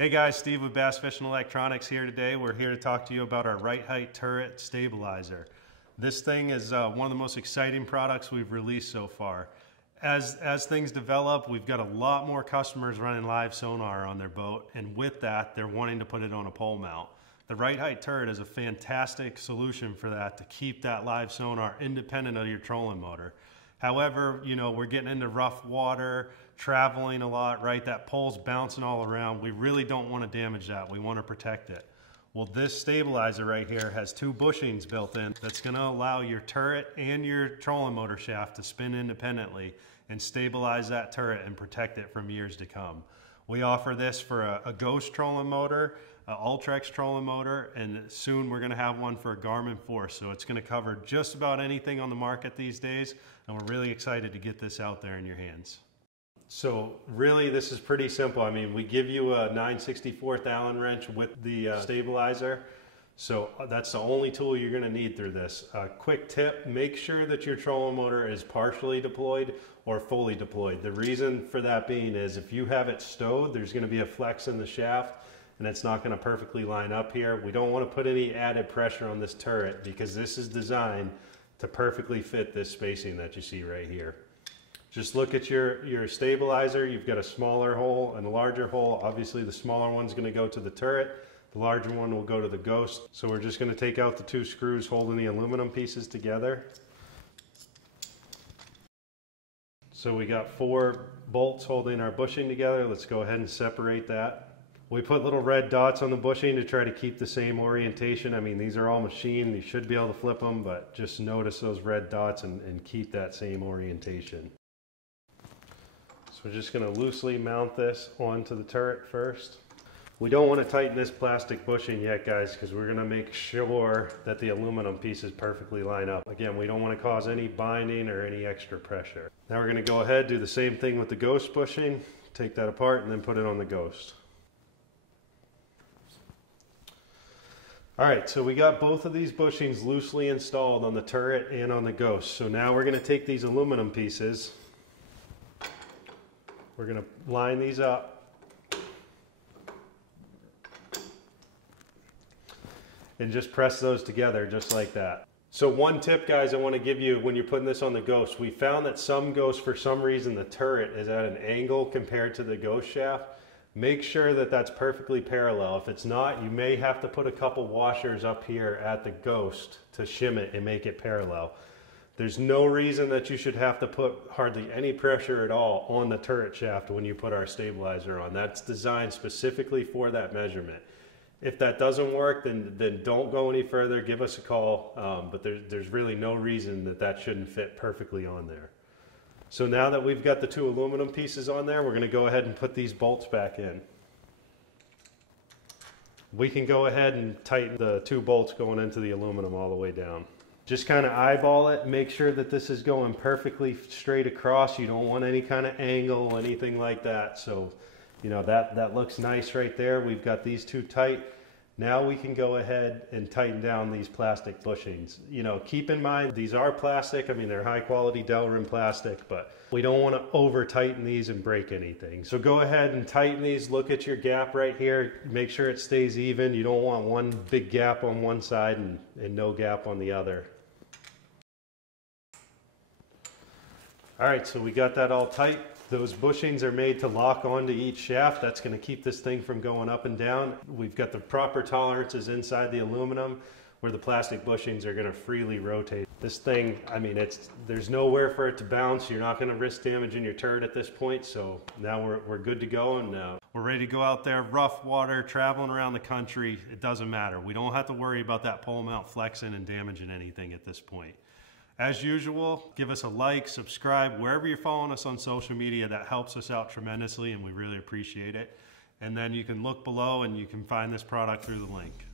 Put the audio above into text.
Hey guys, Steve with BassFishin Electronics here today. We're here to talk to you about our Rite Hite Turret stabilizer. This thing is one of the most exciting products we've released so far. As things develop, we've got a lot more customers running live sonar on their boat, and with that, they're wanting to put it on a pole mount. The Rite Hite Turret is a fantastic solution for that, to keep that live sonar independent of your trolling motor. However, you know, we're getting into rough water, traveling a lot, right? That pole's bouncing all around. We really don't want to damage that. We want to protect it. Well, this stabilizer right here has two bushings built in that's going to allow your turret and your trolling motor shaft to spin independently and stabilize that turret and protect it from years to come. We offer this for a Ghost trolling motor, an Ultrex trolling motor, and soon we're going to have one for a Garmin Force. So it's going to cover just about anything on the market these days, and we're really excited to get this out there in your hands. So really, this is pretty simple. I mean, we give you a 9/64 Allen wrench with the stabilizer. So that's the only tool you're going to need through this. Quick tip, make sure that your trolling motor is partially deployed or fully deployed. The reason for that being is if you have it stowed, there's going to be a flex in the shaft and it's not going to perfectly line up here. We don't want to put any added pressure on this turret because this is designed to perfectly fit this spacing that you see right here. Just look at your stabilizer. You've got a smaller hole and a larger hole. Obviously the smaller one's going to go to the turret. The larger one will go to the Ghost. So we're just going to take out the two screws holding the aluminum pieces together. So we got 4 bolts holding our bushing together. Let's go ahead and separate that. We put little red dots on the bushing to try to keep the same orientation. I mean, these are all machined. You should be able to flip them, but just notice those red dots and keep that same orientation. So we're just going to loosely mount this onto the turret first. We don't want to tighten this plastic bushing yet, guys, because we're going to make sure that the aluminum pieces perfectly line up. Again, we don't want to cause any binding or any extra pressure. Now we're going to go ahead, do the same thing with the Ghost bushing, take that apart and then put it on the Ghost. Alright, so we got both of these bushings loosely installed on the turret and on the Ghost. So now we're going to take these aluminum pieces, we're going to line these up, and just press those together just like that. So one tip, guys, I want to give you when you're putting this on the Ghost. We found that some Ghosts, for some reason, the turret is at an angle compared to the Ghost shaft. Make sure that that's perfectly parallel. If it's not, you may have to put a couple washers up here at the Ghost to shim it and make it parallel. There's no reason that you should have to put hardly any pressure at all on the turret shaft when you put our stabilizer on. That's designed specifically for that measurement. If that doesn't work, then don't go any further. Give us a call, but there's really no reason that that shouldn't fit perfectly on there. So now that we've got the 2 aluminum pieces on there, we're going to go ahead and put these bolts back in. We can go ahead and tighten the 2 bolts going into the aluminum all the way down. Just kind of eyeball it, make sure that this is going perfectly straight across. You don't want any kind of angle, anything like that. So, you know, that looks nice right there. We've got these 2 tight. Now we can go ahead and tighten down these plastic bushings. You know, keep in mind, these are plastic. I mean, they're high quality Delrin plastic, but we don't want to over tighten these and break anything. So go ahead and tighten these. Look at your gap right here. Make sure it stays even. You don't want one big gap on one side and no gap on the other. All right, so we got that all tight. Those bushings are made to lock onto each shaft. That's going to keep this thing from going up and down. We've got the proper tolerances inside the aluminum where the plastic bushings are going to freely rotate. This thing, I mean, there's nowhere for it to bounce. You're not going to risk damaging your turret at this point. So now we're good to go, and we're ready to go out there, rough water, traveling around the country. It doesn't matter. We don't have to worry about that pole mount flexing and damaging anything at this point. As usual, give us a like, subscribe, wherever you're following us on social media. That helps us out tremendously and we really appreciate it. And then you can look below and you can find this product through the link.